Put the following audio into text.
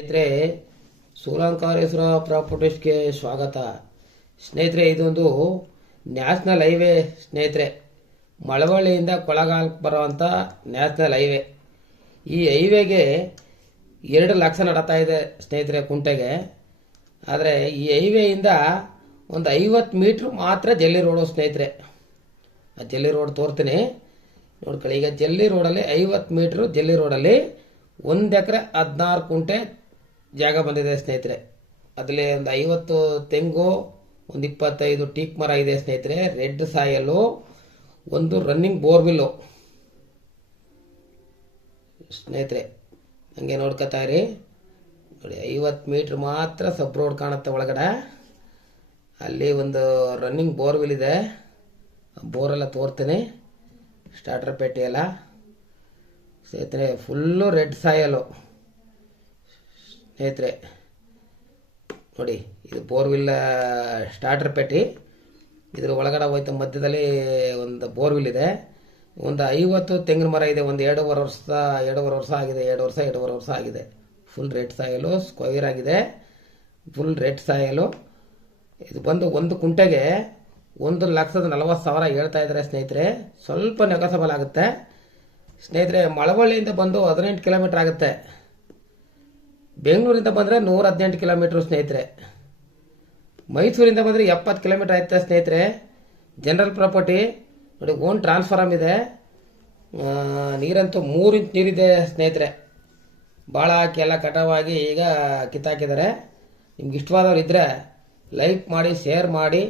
ಸ್ನೇಹಿತರೆ, ಸೂಲಂಕಾರೇಶ್ವರ ಪ್ರಾಪರ್ಟೀಸ್ಗೆ ಸ್ವಾಗತ. ಸ್ನೇಹಿತರೆ, ಇದೊಂದು ನ್ಯಾಷನಲ್ ಹೈವೇ. ಸ್ನೇಹಿತರೆ, ಮಳವಳ್ಳಿಯಿಂದ ಕೊಳ್ಳಗಾಲಕ್ಕೆ ಬರುವಂಥ ನ್ಯಾಷನಲ್ ಹೈವೇ. ಈ ಹೈವೇಗೆ 2 ಲಕ್ಷ ನಡೀತಾ ಇದೆ ಸ್ನೇಹಿತರೆ, ಕುಂಟೆಗೆ. ಆದರೆ ಈ ಹೈವೇಯಿಂದ ಒಂದು 50 ಮೀಟ್ರ್ ಮಾತ್ರ ಜಲ್ಲಿ ರೋಡು ಸ್ನೇಹಿತರೆ. ಆ ಜಲ್ಲಿ ರೋಡ್ ತೋರ್ತೀನಿ ನೋಡ್ಕೊಳ್ಳಿ. ಈಗ ಜಲ್ಲಿ ರೋಡಲ್ಲಿ 50 ಮೀಟ್ರು ಜಲ್ಲಿ ರೋಡಲ್ಲಿ 1 ಎಕರೆ 16 ಕುಂಟೆ ಜಾಗ ಬಂದಿದೆ ಸ್ನೇಹಿತರೆ. ಅದರಲ್ಲಿ ಒಂದು 50 ತೆಂಗು, ಒಂದು 25 ಟೀಕ್ ಮರ ಇದೆ ಸ್ನೇಹಿತರೆ. ರೆಡ್ ಸಾಯಲು, ಒಂದು ರನ್ನಿಂಗ್ ಬೋರ್ವಿಲ್ಲು ಸ್ನೇಹಿತರೆ. ಹಂಗೆ ನೋಡ್ಕೊತಾ ಇರಿ ನೋಡಿ. 50 ಮೀಟ್ರ್ ಮಾತ್ರ ಸಬ್ ರೋಡ್ ಕಾಣುತ್ತೆ ಒಳಗಡೆ. ಅಲ್ಲಿ ಒಂದು ರನ್ನಿಂಗ್ ಬೋರ್ವಿಲ್ ಇದೆ. ಬೋರೆಲ್ಲ ತೋರ್ತೀನಿ, ಸ್ಟಾರ್ಟರ್ ಪೇಟೆ ಎಲ್ಲ ಸ್ನೇಹಿತರೆ. ಫುಲ್ಲು ರೆಡ್ ಸಾಯಲು ಸ್ನೇಹಿತರೆ. ನೋಡಿ, ಇದು ಬೋರ್ವಿಲ್ ಸ್ಟಾರ್ಟರ್ ಪೇಟೆ. ಇದ್ರ ಒಳಗಡೆ ಹೋಯ್ತು, ಮಧ್ಯದಲ್ಲಿ ಒಂದು ಬೋರ್ವಿಲ್ ಇದೆ. ಒಂದು 50 ತೆಂಗಿನ ಮರ ಇದೆ. ಒಂದು 2.5 ವರ್ಷ ಆಗಿದೆ. 2 ವರ್ಷ ಆಗಿದೆ. ಫುಲ್ ರೆಡ್ ಸಾಯಲು, ಸ್ಕ್ವೈರ್ ಆಗಿದೆ. ಫುಲ್ ರೆಡ್ ಸಾಯಲು. ಇದು ಬಂದು ಒಂದು ಕುಂಟೆಗೆ 1,40,000 ಹೇಳ್ತಾ ಇದ್ದಾರೆ ಸ್ನೇಹಿತರೆ. ಸ್ವಲ್ಪ ನೆಗೋಸಬಲ್ ಆಗುತ್ತೆ ಸ್ನೇಹಿತರೆ. ಮಳವಳ್ಳಿಯಿಂದ ಬಂದು 18 ಕಿಲೋಮೀಟರ್ ಆಗುತ್ತೆ. ಬೆಂಗಳೂರಿಂದ ಬಂದರೆ 118 ಕಿಲೋಮೀಟ್ರು ಸ್ನೇಹಿತರೆ. ಮೈಸೂರಿಂದ ಬಂದರೆ 70 ಕಿಲೋಮೀಟರ್ ಆಯ್ತಾ ಸ್ನೇಹಿತರೆ. ಜನರಲ್ ಪ್ರಾಪರ್ಟಿ ನೋಡಿ. ಓನ್ ಟ್ರಾನ್ಸ್ಫಾರಮ್ ಇದೆ. ನೀರಂತೂ 3 ಇಂಚ್ ನೀರಿದೆ ಸ್ನೇಹಿತರೆ. ಭಾಳ ಹಾಕಿ ಎಲ್ಲ ಕಟಾವಾಗಿ ಈಗ ಕಿತ್ತಾಕಿದ್ದಾರೆ. ನಿಮ್ಗೆ ಇಷ್ಟವಾದವ್ರು ಇದ್ದರೆ ಲೈಕ್ ಮಾಡಿ, ಶೇರ್ ಮಾಡಿ.